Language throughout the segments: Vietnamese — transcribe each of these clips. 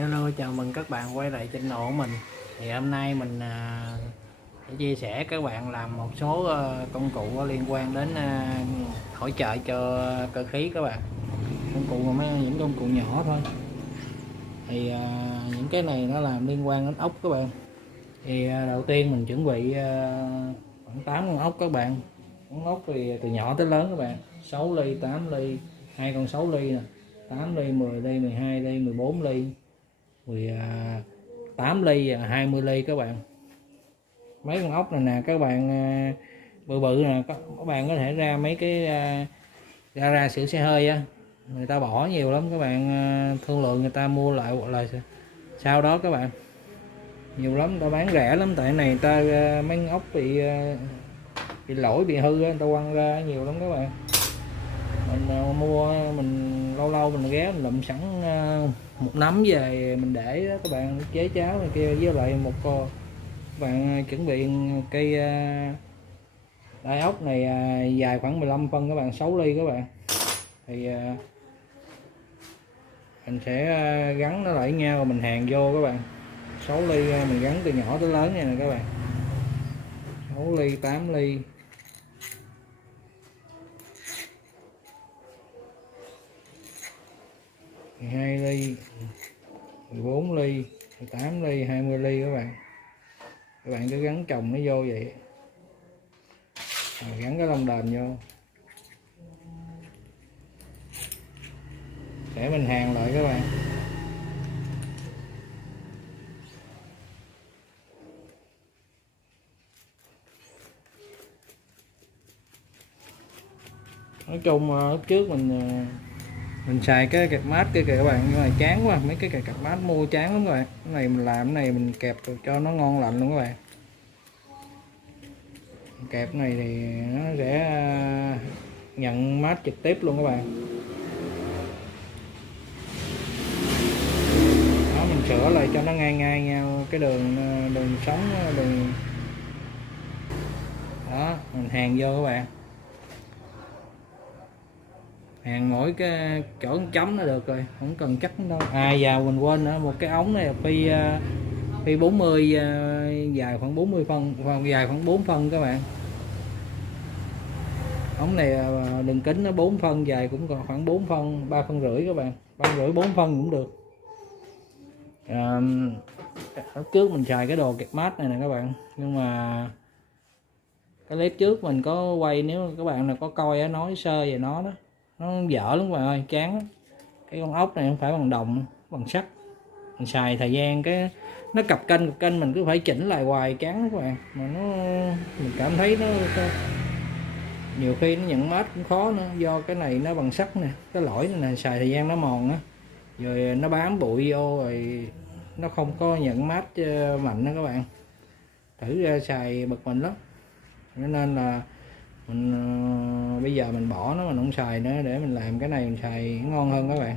Hello, chào mừng các bạn quay lại channel của mình. Thì hôm nay mình sẽ chia sẻ các bạn làm một số công cụ liên quan đến hỗ trợ cho cơ khí các bạn. Công cụ mà những công cụ nhỏ thôi. Thì những cái này nó làm liên quan đến ốc các bạn. Thì đầu tiên mình chuẩn bị khoảng 8 con ốc các bạn. Con ốc thì từ nhỏ tới lớn các bạn. 6 ly, 8 ly, hai con 6 ly nè, 8 ly, 10 ly, 12 ly, 14 ly, 18 ly và 20 ly các bạn. Mấy con ốc này nè các bạn, bự bự nè, các bạn có thể ra mấy cái ra sửa xe hơi á, người ta bỏ nhiều lắm các bạn, thương lượng người ta mua lại hoặc là sau đó các bạn, nhiều lắm, người ta bán rẻ lắm, tại này người ta mấy con ốc bị lỗi bị hư người ta quăng ra nhiều lắm các bạn. Mình mua, mình lâu lâu mình ghé mình lụm sẵn một nắm về mình để đó, các bạn chế cháo này kia, với lại một các bạn chuẩn bị cây đai ốc này dài khoảng 15 phân các bạn, 6 ly các bạn. Thì mình sẽ gắn nó lại với nhau rồi mình hàn vô các bạn. 6 ly mình gắn từ nhỏ tới lớn này nè các bạn, 6 ly, 8 ly, 12 ly, 14 ly, 18 ly, 20 ly các bạn. Các bạn cứ gắn chồng nó vô vậy rồi gắn cái lông đờn vô để mình hàn lại các bạn. Nói chung lúc trước mình xài cái kẹp mát kia kìa các bạn, nhưng mà chán quá, mấy cái kẹp mát mua chán lắm các bạn. Cái này mình làm cái này mình kẹp cho nó ngon lành luôn các bạn. Kẹp này thì nó sẽ nhận mát trực tiếp luôn các bạn. Đó, mình sửa lại cho nó ngay ngay nhau cái đường sống, đường đó, mình hàn vô các bạn, hàn mỗi cái chỗ chấm nó được rồi, không cần chắc đâu. Và mình quên nữa, một cái ống này là phi 40, dài khoảng 40 phân, dài khoảng 4 phân các bạn. Ống này đường kính nó 4 phân, dài cũng còn khoảng 4 phân, 3 phân rưỡi các bạn, 3 rưỡi 4 phân cũng được. Lúc trước mình xài cái đồ kẹp mát này nè các bạn, nhưng mà cái clip trước mình có quay, nếu các bạn nào có coi nói sơ về nó đó, nó dở lắm các bạn ơi, chán lắm. Cái con ốc này không phải bằng đồng, bằng sắt, mình xài thời gian cái nó cặp kênh mình cứ phải chỉnh lại hoài, chán lắm các bạn. Mà mình cảm thấy nó nhiều khi nó nhận mát cũng khó nữa, do cái này nó bằng sắt nè, cái lõi này nè, xài thời gian nó mòn á, rồi nó bám bụi vô rồi nó không có nhận mát mạnh đó các bạn. Thử ra xài bực mình lắm, nên là mình bây giờ mình bỏ nó, mình không xài nữa, để mình làm cái này mình xài ngon hơn các bạn.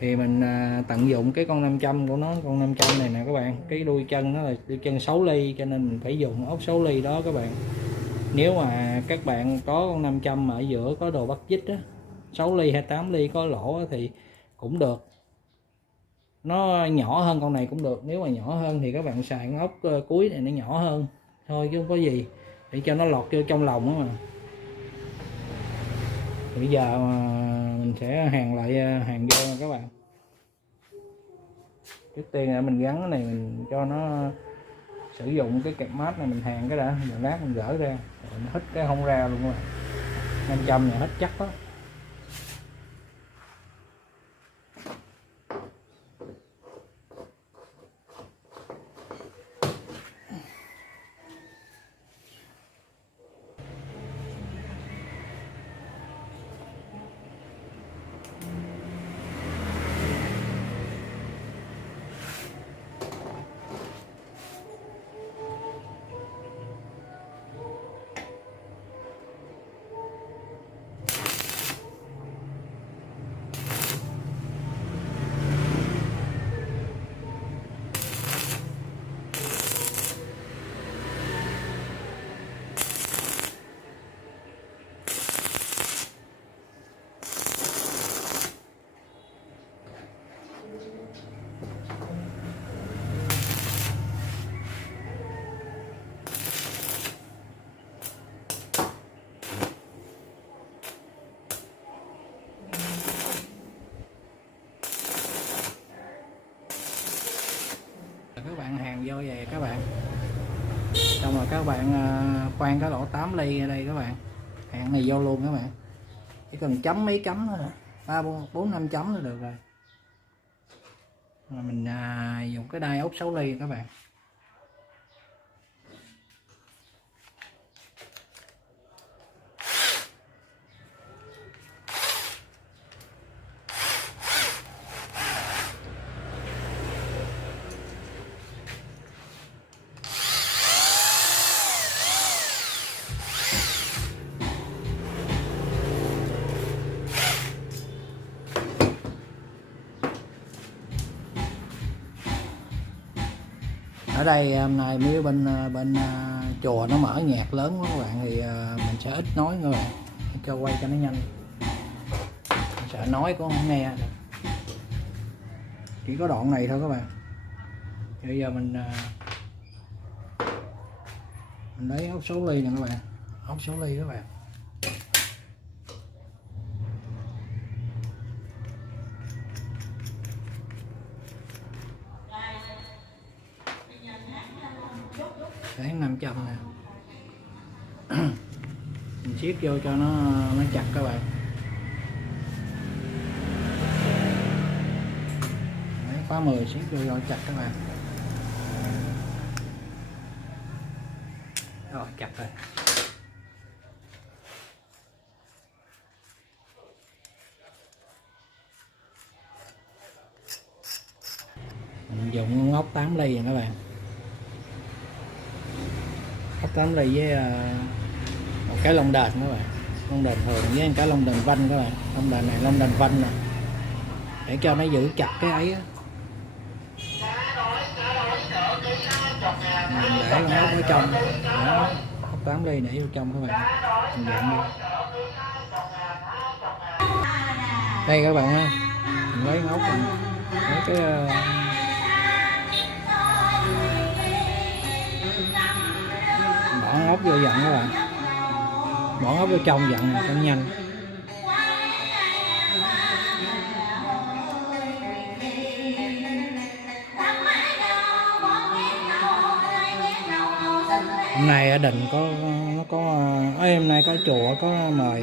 Thì mình tận dụng cái con 500 của nó, con 500 này nè các bạn, cái đuôi chân nó là đuôi chân 6 ly, cho nên mình phải dùng ốc 6 ly đó các bạn. Nếu mà các bạn có con 500 mà ở giữa có đồ bắt vít á, 6 ly hay 8 ly có lỗ thì cũng được, nó nhỏ hơn con này cũng được. Nếu mà nhỏ hơn thì các bạn xài con ốc cuối này nó nhỏ hơn thôi chứ không có gì, để cho nó lọt vô trong lòng đó mà. Bây giờ mình sẽ hàn lại, hàn vô các bạn. Trước tiên là mình gắn cái này, mình cho nó sử dụng cái kẹp mát này, mình hàn cái đã, rồi lát mình gỡ ra, rồi nó hít cái không ra luôn rồi. 500 này hít chắc đó. Các bạn hàng vô về các bạn, xong rồi các bạn khoan cái lỗ 8 ly ở đây các bạn, hàng này vô luôn các bạn, chỉ cần chấm mấy chấm thôi nè, 3-4-5 chấm là được rồi. Rồi mình dùng cái đai ốc 6 ly các bạn. Ở đây hôm nay mấy bên chùa nó mở nhạc lớn quá các bạn, thì mình sẽ ít nói các bạn, cho quay cho nó nhanh, mình sợ nói cũng không nghe được. Chỉ có đoạn này thôi các bạn. Bây giờ mình lấy ốc số ly nè các bạn, ốc số ly các bạn. Đấy 500 nè. Mình siết vô cho nó chặt các bạn. Đấy, khóa 10 siết vô cho chặt các bạn. Rồi chặt rồi. Mình dùng ốc 8 ly rồi các bạn. Ốc 8 ly với một cái lông đền các bạn, lông đền thường với cái lông đền vanh các bạn. Lông đền này lông đền vanh nè, để cho nó giữ chặt cái ấy á. Mình để con ốc ở trong đó, ốc 8 ly để vô trong các bạn. Mình dặn đi. Đây các bạn ha, mình lấy ốc mình lấy cái bỏ ốc vô dặn các bạn, bỏ ốc vô trong dặn cho nhanh. Hôm nay ở đình có hôm nay có chùa có mời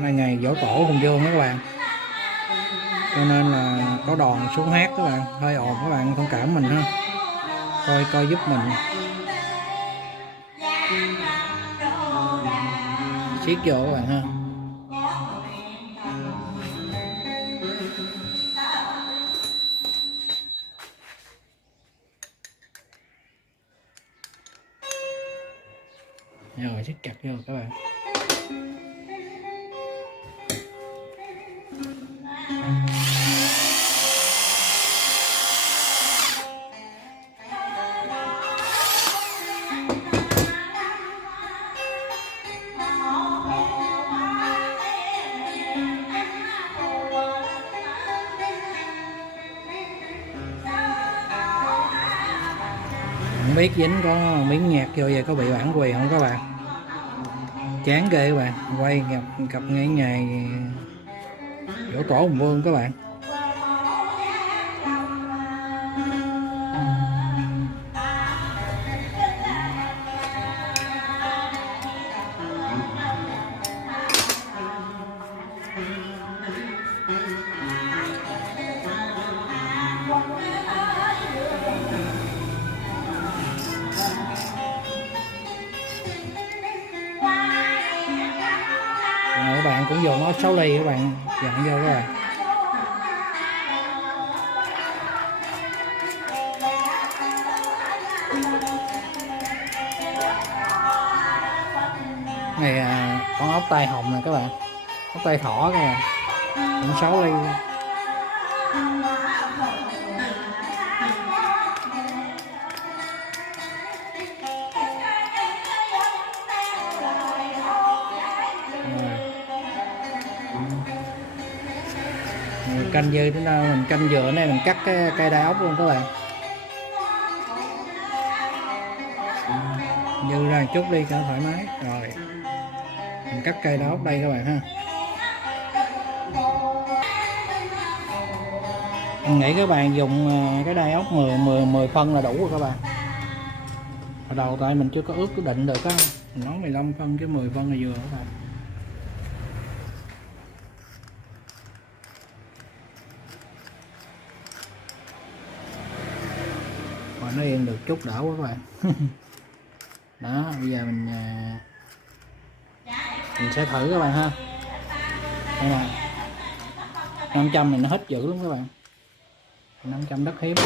nay ngày giỗ tổ Hùng Vương đó các bạn, cho nên là có đoàn xuống hát các bạn, hơi ồn các bạn thông cảm mình ha, coi giúp mình. Siết vô các bạn ha. Rồi siết chặt vô các bạn. Không biết dính có miếng nhạc vô vậy có bị bản quyền không các bạn? Chán ghê các bạn, quay gặp ngay ngày giỗ tổ Hùng Vương các bạn. Các bạn cũng dùng ốc 6 ly các bạn dặn vô các bạn. Này con ốc tai hồng nè các bạn, ốc tai thỏ các bạn, cũng 6 ly. Canh dư đến đâu mình canh dừa này, mình cắt cái cây đai ốc luôn các bạn, dư ra một chút đi cho thoải mái. Rồi mình cắt cây đai ốc đây các bạn ha. Mình nghĩ các bạn dùng cái đai ốc 10 phân là đủ rồi các bạn. Ở đầu tại mình chưa có ước định được á, mình nói 15 phân chứ 10 phân là vừa các bạn. Mà nó yên được chút đỡ quá các bạn. Đó, bây giờ mình sẽ thử các bạn ha. Đây nè, 500 này nó hết dữ lắm các bạn. 500 đất hiếm.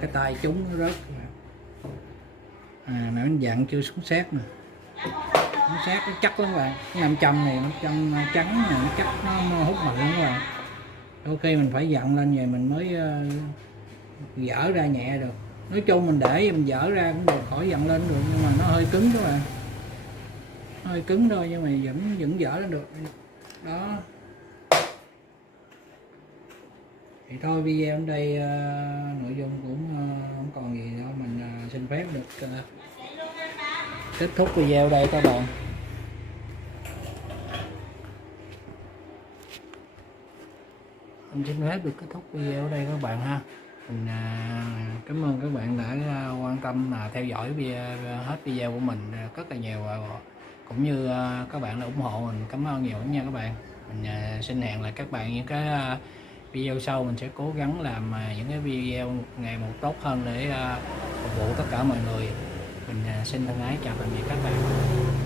Cái tay chúng nó rớt nãy mình dặn chưa xuống xét nè, xuống xét nó chắc lắm các bạn. 500 này 500 trắng này nó chắc, nó hút mạnh lắm các bạn. Đôi khi mình phải dặn lên vậy mình mới dở ra nhẹ được. Nói chung mình để mình dở ra cũng được, khỏi dặn lên được, nhưng mà nó hơi cứng các bạn, hơi cứng thôi nhưng mà vẫn dở lên được đó. Thì thôi video đến đây nội dung cũng không còn gì đâu, mình xin phép được kết thúc video đây các bạn. Mình xin phép được kết thúc video ở đây các bạn ha. Mình cảm ơn các bạn đã quan tâm theo dõi hết video của mình rất là nhiều, cũng như các bạn đã ủng hộ mình, cảm ơn nhiều lắm nha các bạn. Mình xin hẹn lại các bạn những cái video sau, mình sẽ cố gắng làm những cái video ngày một tốt hơn để phục vụ tất cả mọi người. Mình xin thân ái chào tạm biệt các bạn.